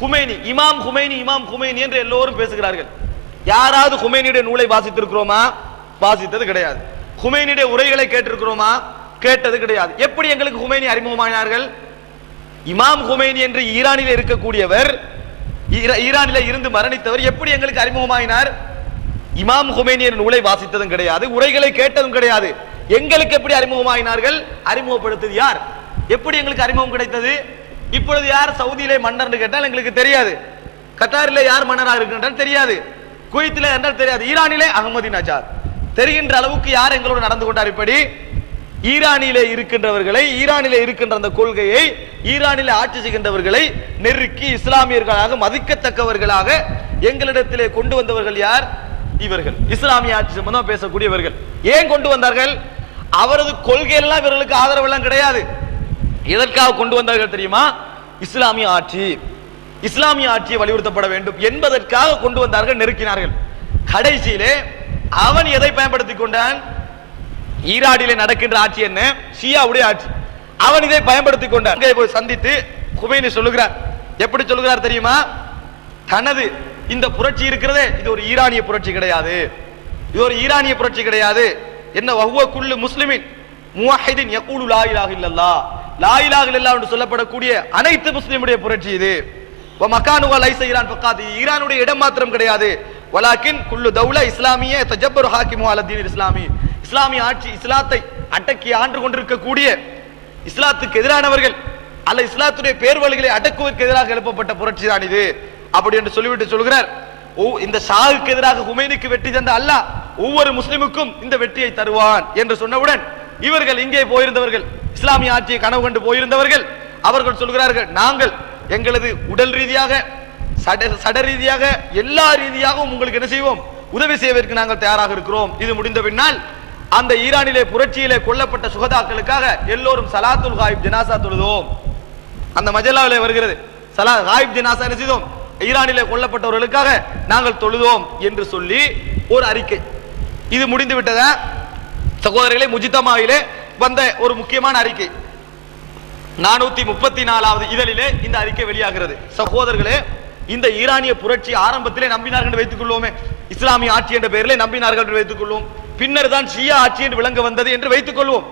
குமேனி இமாம் குமேனி இமாம் குமேனி என்று எல்லோரும் பேசுகிறார்கள். யாராவது குமேனியுடைய நூலை வாசித்திருக்கிறோமா? வாசித்தது கிடையாது. குமேனியுடைய உரைகளை கேட்டிருக்கிறோமா? கேட்டது கிடையாது. எப்படி எங்களுக்கு குமேனி அறிமுகமானார்கள்? இமாம் குமேனி என்று ஈரானில் இருக்கக்கூடியவர் ஈரானில் இருந்து மரணித்தவர் எப்படி எங்களுக்கு அறிமுகமாயினார்? இமாம் குமேனி என்ற நூலை வாசித்ததும் கிடையாது உரைகளை கேட்டதும் கிடையாது. எங்களுக்கு எப்படி அறிமுகமாயினார்கள்? அறிமுகப்படுத்தது யார்? எப்படி எங்களுக்கு அறிமுகம் கிடைத்தது? இப்பொழுது யார் சவுதியிலே மன்னர்னு கேட்டால் எங்களுக்கு தெரியாது. கத்தாரிலே யார் மன்னராக இருக்கின்றால் தெரியாது. குவைத்திலே என்றால் தெரியாது. ஈரானிலே அகமதி நஜார் தெரிகின்ற அளவுக்கு யார் எங்களோடு நடந்து கொண்டார் இப்படி? ஈரானிலே இருக்கின்றவர்களை ஈரானிலே இருக்கின்ற அந்த கொள்கையை ஈரானிலே ஆட்சி செய்கின்றவர்களை நெருக்கி இஸ்லாமியர்களாக மதிக்கத்தக்கவர்களாக எங்களிடத்திலே கொண்டு வந்தவர்கள் யார்? இவர்கள். இஸ்லாமிய ஆட்சி சம்பந்தம் பேசக்கூடியவர்கள். ஏன் கொண்டு வந்தார்கள்? அவரது கொள்கையெல்லாம் இவர்களுக்கு ஆதரவெல்லாம் கிடையாது. எதற்காக கொண்டு வந்தார்கள் தெரியுமா? இஸ்லாமிய ஆட்சி. இஸ்லாமிய ஆட்சியை வலியுறுத்தப்பட வேண்டும் என்பதற்காக கொண்டு வந்தார்கள் நெருக்கினார்கள். கடைசியிலே அவன் எதை பயன்படுத்திக் கொண்டான்? ஈராடிலே நடக்கின்ற ஆட்சி என்ன? ஷியாவுடைய ஆட்சி. அவன் இதை பயன்படுத்திக் கொண்டான். அங்கே போய் சந்தித்து குமைனி சொல்லுகிறார். எப்படி சொல்லுகிறார் தெரியுமா? தனது இந்த புரட்சி இருக்கிறதே இது ஒரு ஈரானிய புரட்சி கிடையாது. இது ஒரு ஈரானிய புரட்சி கிடையாது. என்ன வஹுவ குல்லு முஸ்லிமின் முவாஹிதின் யகூலு லா இலாஹ இல்லல்லாஹ் லா இல்லா என்று சொல்லப்படக்கூடிய அனைத்து முஸ்லிமுடைய புரட்சி இது. மக்கானுவா லைச ஈரான் பக்காது ஈரானுடைய இடம் மாத்திரம் கிடையாது. வலாக்கின் குல்லு தௌலா இஸ்லாமிய தஜப்பர் ஹாக்கிமு அலத்தீன் இஸ்லாமி. இஸ்லாமிய ஆட்சி இஸ்லாத்தை அடக்கி ஆண்டு கொண்டிருக்கக்கூடிய இஸ்லாத்துக்கு எதிரானவர்கள் அல்ல இஸ்லாத்துடைய பேர்வழிகளை அடக்குவதற்கு எதிராக எழுப்பப்பட்ட புரட்சி தான் இது. அப்படி என்று சொல்லிவிட்டு சொல்கிறார் ஓ இந்த ஷாவுக்கு எதிராக ஹுமைனுக்கு வெற்றி தந்த அல்லாஹ் ஒவ்வொரு முஸ்லிமுக்கும் இந்த வெற்றியை தருவான் என்று சொன்னவுடன் இவர்கள் இங்கே போயிருந்தவர்கள் இஸ்லாமிய ஆட்சியை கனவு கண்டு போயிருந்தவர்கள் அவர்கள் சொல்கிறார்கள் நாங்கள் எங்களது உடல் ரீதியாக சட சட ரீதியாக எல்லா ரீதியாகவும் உங்களுக்கு என்ன செய்வோம்? உதவி செய்வதற்கு நாங்கள் தயாராக இருக்கிறோம். இது முடிந்த பின்னால் அந்த ஈரானிலே புரட்சியிலே கொல்லப்பட்ட சுகதாக்களுக்காக எல்லோரும் சலாத்துல் காயிப் ஜனாசா தொழுதோம். அந்த மஜல்லாவிலே வருகிறது சலா ஹாயிப் ஜனாசா என்ன செய்தோம்? ஈரானிலே கொல்லப்பட்டவர்களுக்காக நாங்கள் தொழுதோம் என்று சொல்லி ஒரு அறிக்கை. இது முடிந்து விட்டதா? சகோதரர்களே முஜித்தமாவிலே வந்த ஒரு முக்கியமான அறிக்கை. நானூத்தி முப்பத்தி நாலாவது இதழிலே இந்த அறிக்கை வெளியாகிறது. சகோதரர்களே இந்த ஈரானிய புரட்சி ஆரம்பத்திலே நம்பினார்கள் என்று வைத்துக் கொள்வோமே. இஸ்லாமிய ஆட்சி என்ற பெயரிலே நம்பினார்கள் என்று வைத்துக் கொள்வோம். பின்னர் தான் ஷியா ஆட்சி என்று விளங்க வந்தது என்று வைத்துக் கொள்வோம்.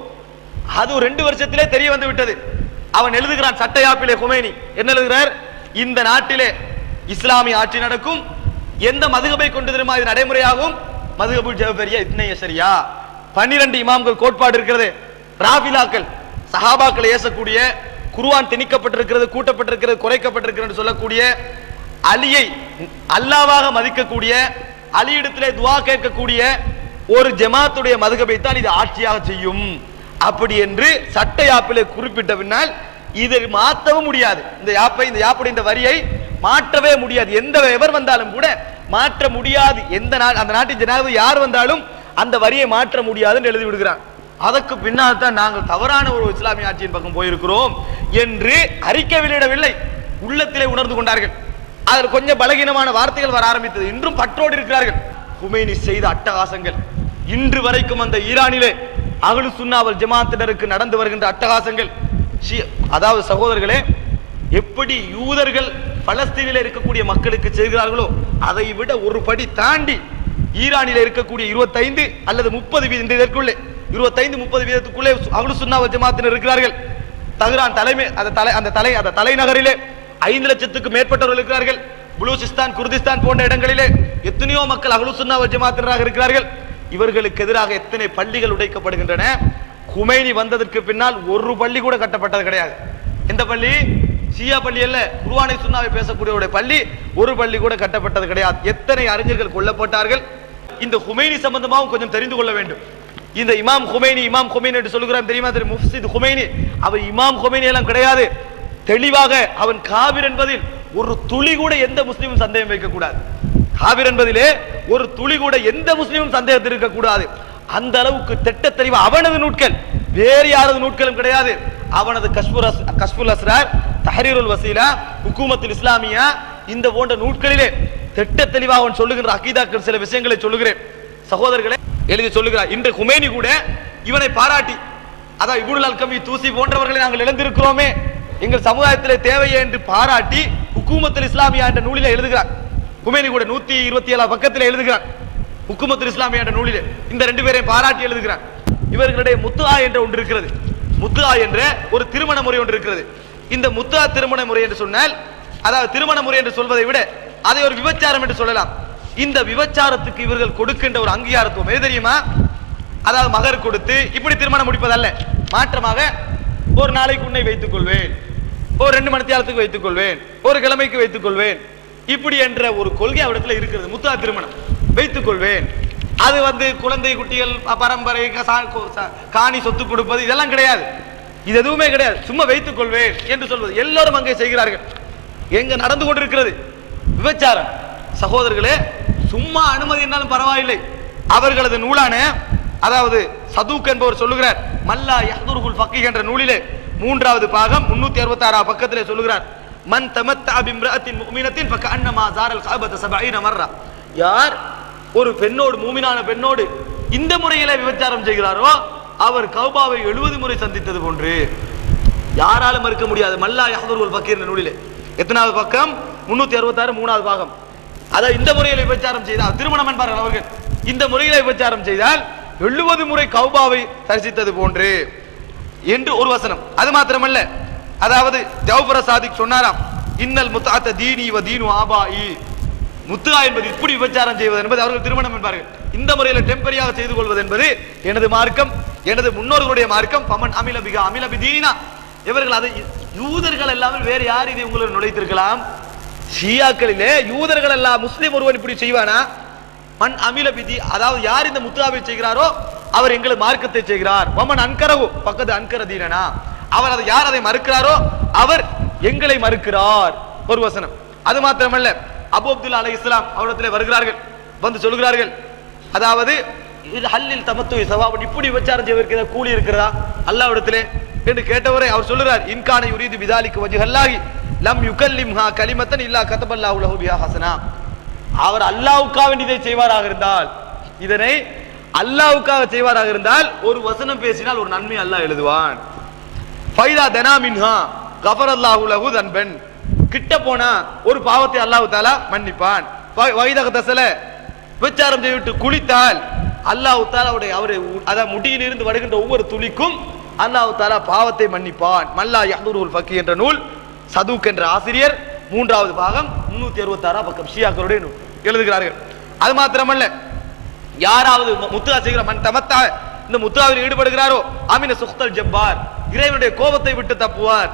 அது ஒரு ரெண்டு வருஷத்திலே தெரிய வந்து விட்டது. அவன் எழுதுகிறான் சட்டையாப்பிலே குமேனி என்ன எழுதுகிறார்? இந்த நாட்டிலே இஸ்லாமிய ஆட்சி நடக்கும். எந்த மதுகபை கொண்டு தெரியுமா? இது நடைமுறையாகும். மதுகபுல் ஜவபரியா இத்னைய சரியா பன்னிரண்டு இமாம்கள் கோட்பாடு இருக்கிறது. ராபிலாக்கள் சஹாபாக்களை ஏசக்கூடிய குருவான் திணிக்கப்பட்டிருக்கிறது கூட்டப்பட்டிருக்கிறது குறைக்கப்பட்டிருக்கிறது சொல்லக்கூடிய அலியை அல்லாவாக மதிக்கக்கூடிய அலியிடத்திலே துவா கேட்கக்கூடிய ஒரு ஜமாத்துடைய மதுகபை தான் இது ஆட்சியாக செய்யும். அப்படி என்று சட்ட யாப்பிலே குறிப்பிட்ட பின்னால் இதை மாற்றவும் முடியாது. இந்த யாப்பை இந்த யாப்புடைய இந்த வரியை மாற்றவே முடியாது. எந்த எவர் வந்தாலும் கூட மாற்ற முடியாது. எந்த நாள் அந்த நாட்டின் ஜனாதிபதி யார் வந்தாலும் அந்த வரியை மாற்ற முடியாதுன்னு எழுதி விடுகிறான். அதற்கு பின்னால் தான் நாங்கள் தவறான ஒரு இஸ்லாமிய ஆட்சியின் பக்கம் போயிருக்கிறோம் என்று அறிக்கை வெளியிடவில்லை. உள்ளத்திலே உணர்ந்து கொண்டார்கள். அதில் கொஞ்சம் பலகீனமான வார்த்தைகள் வர ஆரம்பித்தது. இன்றும் பற்றோடு இருக்கிறார்கள். குமைனி செய்த அட்டகாசங்கள். இன்று வரைக்கும் அந்த ஈரானிலே அகலு சுண்ணாவல் ஜமாத்தினருக்கு நடந்து வருகின்ற அட்டகாசங்கள். அதாவது சகோதரர்களே எப்படி யூதர்கள் பலஸ்தீனில் இருக்கக்கூடிய மக்களுக்கு செய்கிறார்களோ அதை விட ஒரு படி தாண்டி ஈரானில் இருக்கக்கூடிய இருபத்தைந்து அல்லது முப்பது வீத இதற்குள்ளே. இருபத்தைந்து முப்பது வீதத்துக்குள்ளே அகலு சுன்னாவல் ஜமாத்தினர் இருக்கிறார்கள். தஹ்ரான் தலைமை அந்த தலை அந்த தலை அந்த தலைநகரிலே ஐந்து லட்சத்துக்கு மேற்பட்டவர்கள் இருக்கிறார்கள். புலூசிஸ்தான் குர்திஸ்தான் போன்ற இடங்களிலே எத்தனையோ மக்கள் அகலு சுன்னாவல் ஜமாத்தினராக இருக்கிறார்கள். இவர்களுக்கு எதிராக எத்தனை பள்ளிகள் உடைக்கப்படுகின்றன? குமைனி வந்ததற்கு பின்னால் ஒரு பள்ளி கூட கட்டப்பட்டது கிடையாது. எந்த பள்ளி? ஷியா பள்ளி அல்ல. குருவானை சுண்ணாவை பேசக்கூடியவருடைய பள்ளி. ஒரு பள்ளி கூட கட்டப்பட்டது கிடையாது. எத்தனை அறிஞர்கள் கொல்லப்பட்டார்கள்? இந்த ஹுமைனி சம்பந்தமாகவும் கொஞ்சம் தெரிந்து கொள்ள வேண்டும். இந்த இமாம் குமைனி இமாம் குமைனி என்று சொல்லுகிறான் தெரியுமா? திரு முஃப்சித் குமைனி அவர் இமாம் குமைனி எல்லாம் கிடையாது. தெளிவாக அவன் காவிர் என்பதில் ஒரு துளி கூட எந்த முஸ்லீமும் சந்தேகம் வைக்கக்கூடாது. காவிர் என்பதிலே ஒரு துளி கூட எந்த முஸ்லீமும் சந்தேகத்தில் இருக்கக்கூடாது. அந்த அளவுக்கு திட்ட தெளிவா அவனது நூட்கள். வேறு யாரது நூட்களும் கிடையாது. அவனது கஷ்புர் அஸ் கஷ்புல் அஸ்ரார் தஹரீருல் வசீலா ஹுக்குமத்துல் இஸ்லாமியா இந்த போன்ற நூட்களிலே திட்ட தெளிவாக அவன் சொல்லுகின்ற அகீதாக்கள் சில விஷயங்களை சொல்லுகிறேன். சகோதரர்களே எழுதி சொல்லுகிறார் இன்று குமேனி கூட இவனை பாராட்டி அதான் இபுல் அல்கமி தூசி போன்றவர்களை நாங்கள் இழந்திருக்கிறோமே எங்கள் சமுதாயத்திலே தேவையே என்று பாராட்டி ஹுக்கூமத்துல் இஸ்லாமியா என்ற நூலில் எழுதுகிறார். குமேனி கூட நூத்தி இருபத்தி ஏழாம் பக்கத்தில் எழுதுகிறார். ஹுக்குமத்துல் இஸ்லாமியா என்ற நூலில் இந்த ரெண்டு பேரையும் பாராட்டி எழுதுகிறார். இவர்களுடைய முத்துஆ என்ற ஒன்று இருக்கிறது. முத்துஆ என்ற ஒரு திருமண முறை ஒன்று இருக்கிறது. இந்த முத்துஆ திருமண முறை என்று சொன்னால் அதாவது திருமண முறை என்று சொல்வதை விட அதை ஒரு விபச்சாரம் என்று சொல்லலாம். இந்த விபச்சாரத்துக்கு இவர்கள் கொடுக்கின்ற ஒரு அங்கீகாரத்துவம். எது தெரியுமா? அதாவது மகர் கொடுத்து இப்படி திருமணம் முடிப்பதல்ல. மாற்றமாக ஒரு நாளைக்கு உன்னை வைத்துக் கொள்வேன் ஒரு ரெண்டு மணி நேரத்துக்கு வைத்துக் கொள்வேன் ஒரு கிழமைக்கு வைத்துக் கொள்வேன் இப்படி என்ற ஒரு கொள்கை அவரிடத்துல இருக்கிறது. முத்தா திருமணம். வைத்துக் கொள்வேன் அது வந்து குழந்தை குட்டிகள் பரம்பரை க- சா- காணி சொத்து கொடுப்பது இதெல்லாம் கிடையாது. இது எதுவுமே கிடையாது. சும்மா வைத்துக் கொள்வேன் என்று சொல்வது. எல்லோரும் அங்கே செய்கிறார்கள். எங்க நடந்து கொண்டிருக்கிறது. விபச்சாரம். சகோதரர்களே சும்மா அனுமதி என்றாலும் பரவாயில்லை. அவர்களது நூலான அதாவது சதுக் என்பவர் சொல்லுகிறார் மல்லா யஹ்துருகுல் ஃபக்கி என்ற நூலிலே மூன்றாவது பாகம் முன்னூத்தி அறுபத்தி ஆறாம் பக்கத்திலே சொல்லுகிறார் மன் தமத்தா பிம்ரஅத்தின் பக்க ஃபகஅன்னமா ஜாரல் காபத்த 70 மர்ரா. யார் ஒரு பெண்ணோடு மூமினான பெண்ணோடு இந்த முறையில விபச்சாரம் செய்கிறாரோ அவர் கௌபாவை 70 முறை சந்தித்தது போன்று யாராலும் மறுக்க முடியாது. மல்லா யஹதுருல் ஃபக்கீர் என்ற நூலிலே. எத்தனாவது பக்கம்? முன்னூத்தி அறுபத்தாறு மூணாவது பாகம். அதாவது இந்த முறையில் விபச்சாரம் செய்தால் திருமணம் என்பார்கள் அவர்கள் இந்த முறையில் விபச்சாரம் செய்தால் எழுபது முறை கௌபாவை தரிசித்தது போன்று என்று ஒரு வசனம். அது மாத்திரமல்ல. அதாவது ஜவுபர சாதிக் சொன்னாராம் இன்னல் முத்தாத்த தீனி வ தீனு ஆபாயி முத்துகா என்பது இப்படி விபச்சாரம் செய்வது என்பது அவர்கள் திருமணம் என்பார்கள். இந்த முறையில் டெம்பரியாக செய்து கொள்வது என்பது எனது மார்க்கம் எனது முன்னோர்களுடைய மார்க்கம். பமன் அமிலபிகா அமிலபி தீனா இவர்கள் அதை யூதர்கள் எல்லாமே வேறு யார் இதை உங்களை நுழைத்திருக்கலாம்? ஷியாக்களிலே யூதர்கள் எல்லாம் முஸ்லீம் ஒருவன் இப்படி செய்வானா? மண் அமில பிதி அதாவது யார் இந்த முத்துவாவை செய்கிறாரோ அவர் எங்களை மார்க்கத்தை செய்கிறார். மமன் அன்கரவு பக்கத்து அன்கரதீனனா அவர் அதை யார் அதை மறுக்கிறாரோ அவர் எங்களை மறுக்கிறார். ஒரு வசனம். அது மாத்திரமல்ல அபு அப்துல்லா அலை இஸ்லாம் அவரிடத்தில் வருகிறார்கள் வந்து சொல்கிறார்கள். அதாவது இது ஹல்லில் தமத்து சவாபன் இப்படி விபச்சாரம் செய்வதற்கு கூலி இருக்கிறதா? அல்லாவிடத்திலே என்று கேட்டவரை அவர் சொல்லுறார் இன்கான யுரீது பிதாலிக்கு வஜ்ஹல்லாஹி லம் யுகல்லிம்ஹா கலிமத்தன் இல்லா கதபல்லா உலகுபியா ஹசனா அவர் அல்லாவுக்காக இதை செய்வாராக இருந்தால் இதனை அல்லாவுக்காக செய்வாராக இருந்தால் ஒரு வசனம் பேசினால் ஒரு நன்மை அல்லாஹ் எழுதுவான். ஃபைதா தனா மின்ஹா கஃபர் அல்லாஹு லஹு தன்பன். கிட்ட போனா ஒரு பாவத்தை அல்லாஹு தாலா மன்னிப்பான். வைதக தசல விபச்சாரம் செய்துவிட்டு குளித்தால் அல்லாஹு தாலா அவருடைய அவரை உ- அதாவது முடியிலிருந்து வருகின்ற ஒவ்வொரு துளிக்கும் அல்லாஹு தாலா பாவத்தை மன்னிப்பான். மல்லா யஹ்துருல் ஃபக்கி என்ற நூல் சதுக் என்ற ஆசிரியர் மூன்றாவது பாகம் முன்னூத்தி அறுபத்தி ஆறாம் பக்கம் ஷியாக்களுடைய எழுதுகிறார்கள். அது மாத்திரமல்ல யாராவது முத்துகா செய்கிற மண் தமத்தா இந்த முத்துகாவில் ஈடுபடுகிறாரோ? அமீன சுக்தல் ஜப்பார் இறைவனுடைய கோபத்தை விட்டு தப்புவார்.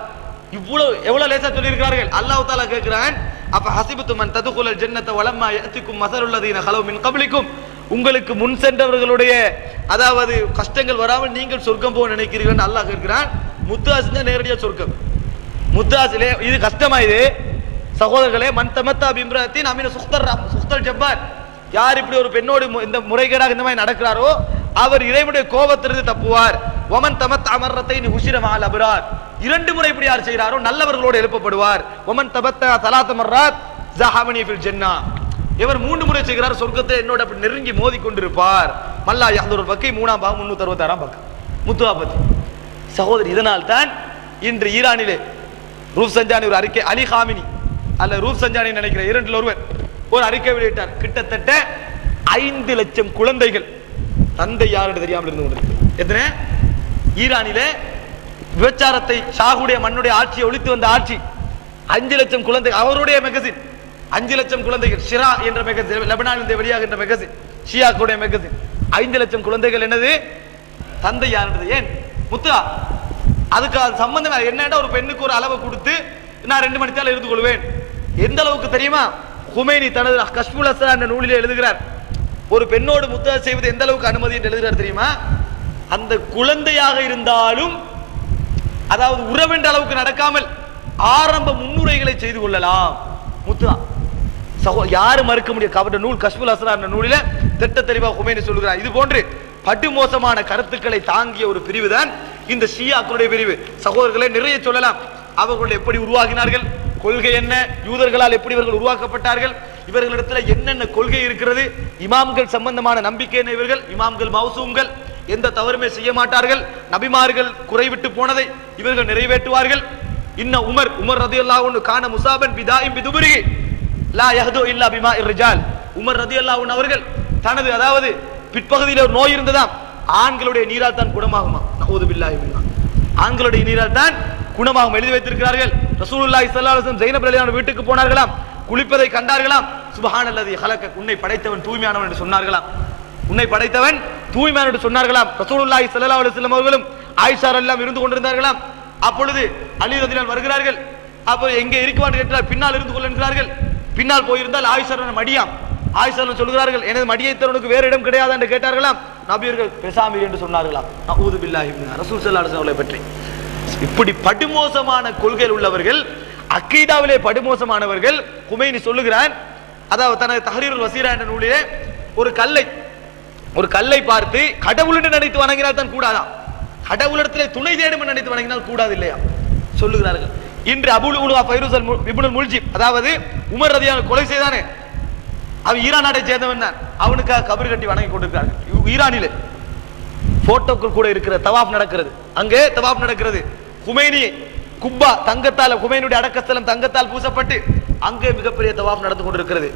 இவ்வளவு எவ்வளவு லேசா சொல்லியிருக்கிறார்கள்? அல்லாஹ் தாலா கேட்கிறான் அப்ப ஹசிபத்து மன் ததுகுலல் ஜன்னத்த வலம்மா உள்ளது என ஹலோ மின் கபலிக்கும்? உங்களுக்கு முன் சென்றவர்களுடைய அதாவது கஷ்டங்கள் வராமல் நீங்கள் சொர்க்கம் போக நினைக்கிறீர்கள் அல்லாஹ் கேட்கிறான். முத்து நேரடியாக நேரடியா சொர்க்கம். முத்தாசிலே இது கஷ்டமா இது? சகோதரர்களே மண் தமத்தா பிம்ரத்தின் அமீன சுக்தர் சுக்தர் ஜப்பார் யார் இப்படி ஒரு பெண்ணோடு மு- இந்த முறைகேடாக இந்த மாதிரி நடக்கிறாரோ அவர் இறைவனுடைய கோபத்திலிருந்து தப்புவார். ஒமன் தமத் அமரத்தை நீ உசிரமால் அபரார். இரண்டு முறை இப்படி யார் செய்கிறாரோ நல்லவர்களோடு எழுப்பப்படுவார். ஒமன் தபத்த சலாத் அமர்ராத் ஜஹாமனி ஃபில் ஜென்னா. இவர் மூன்று முறை செய்கிறார் சொர்க்கத்தை என்னோட அப்படி நெருங்கி மோதி கொண்டிருப்பார் மல்லா யாதொரு பக்கை மூணாம் பாகம் முன்னூத்தி அறுபத்தாறாம் பக்கம் முத்துவா பத்தி சகோதரி இதனால் தான் இன்று ஈரானிலே ரூப் சஞ்சானி ஒரு அறிக்கை. அலி ஹாமினி. அல்ல ரூப் சஞ்சானி நினைக்கிற இரண்டில் ஒருவர் ஒரு அறிக்கை வெளியிட்டார். கிட்டத்தட்ட ஐந்து லட்சம் குழந்தைகள் தந்தை யாருன்னு தெரியாமல் இருந்து கொண்டிருக்கு எத்தனை? ஈரானிலே விபச்சாரத்தை ஷாகுடைய மண்ணுடைய ஆட்சியை ஒழித்து வந்த ஆட்சி. அஞ்சு லட்சம் குழந்தை அவருடைய மெகசின் அஞ்சு லட்சம் குழந்தைகள் ஷிரா என்ற மெகசின் லெபனானில் வெளியாகின்ற மெகசின் ஷியாக்குடைய மெகசின் ஐந்து லட்சம் குழந்தைகள் என்னது? தந்தை யாருன்றது? ஏன்? முத்தா அதுக்கு அது சம்பந்தம் இல்லை. என்னடா ஒரு பெண்ணுக்கு ஒரு அளவை கொடுத்து நான் ரெண்டு மணி தேவை இருந்து கொள்வேன் எந்த அளவுக்கு தெரியுமா? ஹுமைனி தனது கஷ்முல் அஸ்ரா என்ற நூலிலே எழுதுகிறார். ஒரு பெண்ணோடு முத்தா செய்வது எந்த அளவுக்கு அனுமதி என்று எழுதுகிறார் தெரியுமா? அந்த குழந்தையாக இருந்தாலும் அதாவது உறவென்ற அளவுக்கு நடக்காமல் ஆரம்ப முன்னுரைகளை செய்து கொள்ளலாம். முத்துதான் சகோ யாரும் மறுக்க முடியாது. அவருடைய நூல் கஷ்முல் அஸ்ரா என்ற திட்ட தெளிவாக ஹுமைனி சொல்கிறார் இது போன்று படுமோசமான கருத்துக்களை தாங்கிய ஒரு பிரிவு தான் இந்த ஷியாக்களுடைய பிரிவு. சகோதரர்களை நிறைய சொல்லலாம். அவர்கள் எப்படி உருவாகினார்கள்? கொள்கை என்ன? யூதர்களால் எப்படி இவர்கள் உருவாக்கப்பட்டார்கள்? இவர்களிடத்துல என்னென்ன கொள்கை இருக்கிறது? இமாம்கள் சம்பந்தமான நம்பிக்கை என்ன இவர்கள்? இமாம்கள் மௌசூம்கள் எந்த தவறுமே செய்ய மாட்டார்கள். நபிமார்கள் குறைவிட்டு போனதை இவர்கள் நிறைவேற்றுவார்கள். இன்ன உமர் உமர் ரதி அல்லா ஒன்று காண முசாபன் பிதாயும் பிதுபுரி லா யஹதோ இல்லா பிமா இர்ரிஜால் உமர் ரதி அல்லா அவர்கள் தனது அதாவது பிற்பகுதியில் ஒரு நோய் இருந்ததாம். ஆண்களுடைய நீரால் தான் குணமாகுமா? நகோதுபில்லாஹி மின்ஹா ஆண்களுடைய நீரால் தான் குணமாகும். எழுதி வைத்திருக்கிறார்கள். ரசூலுல்லாஹி ஸல்லல்லாஹு அலைஹி வஸல்லம் ஜைனப் ரலியல்லாஹு வீட்டுக்கு போனார்களாம். குளிப்பதை கண்டார்களாம். சுபஹானல்லதி ஹலக உன்னை படைத்தவன் தூய்மையானவன் என்று சொன்னார்களாம். உன்னை படைத்தவன் தூய்மையானவன் என்று சொன்னார்களாம். ரசூலுல்லாஹி ஸல்லல்லாஹு அலைஹி வஸல்லம் அவர்களும் ஆயிஷா எல்லாம் இருந்து கொண்டிருந்தார்களாம். அப்பொழுது அலி ரதிலான் வருகிறார்கள். அப்போ எங்கே இருக்குவான்னு கேட்டால் பின்னால் இருந்து கொள்ள என்கிறார்கள். பின்னால் போயிருந்தால் ஆயிஷா மடியாம். ஆயிஷா சொல்கிறார்கள் எனது மடியை தருவனுக்கு வேறு இடம் கிடையாது? என்று கேட்டார்களாம். நபியர்கள் பெசாமி என்று சொன்னார்களா? நஊது பில்லாஹி ரசூல் ஸல்லல்லாஹு பற்றி. இப்படி படுமோசமான கொள்கையில் உள்ளவர்கள் அக்கீதாவிலே படுமோசமானவர்கள் குமைனி சொல்லுகிறான் அதாவது தனது தஹரீருல் வசீரா என்ற நூலிலே ஒரு கல்லை ஒரு கல்லை பார்த்து கடவுள் நினைத்து வணங்கினால் தான் கூடாதா? கடவுளிடத்திலே துணை தேடும் நினைத்து வணங்கினால் கூடாது இல்லையா? சொல்லுகிறார்கள். இன்று அபுல் உலுவா ஃபைருசல் இப்னுல் முல்ஜிப் அதாவது உமர் ரதியான கொலை செய்தானே? அவன் ஈரான் நாட்டை சேர்ந்தவன் தான். அவனுக்காக கபர் கட்டி வணங்கி கொண்டிருக்கிறார்கள். ஈரானில். போட்டோக்கள் கூட இருக்கிற தவாப் நடக்கிறது. அங்கே தவாப் நடக்கிறது. குமைனி குப்பா தங்கத்தால் குமைனுடைய அடக்கஸ்தலம் தங்கத்தால் பூசப்பட்டு அங்கே மிகப்பெரிய தவாப் நடந்து கொண்டிருக்கிறது.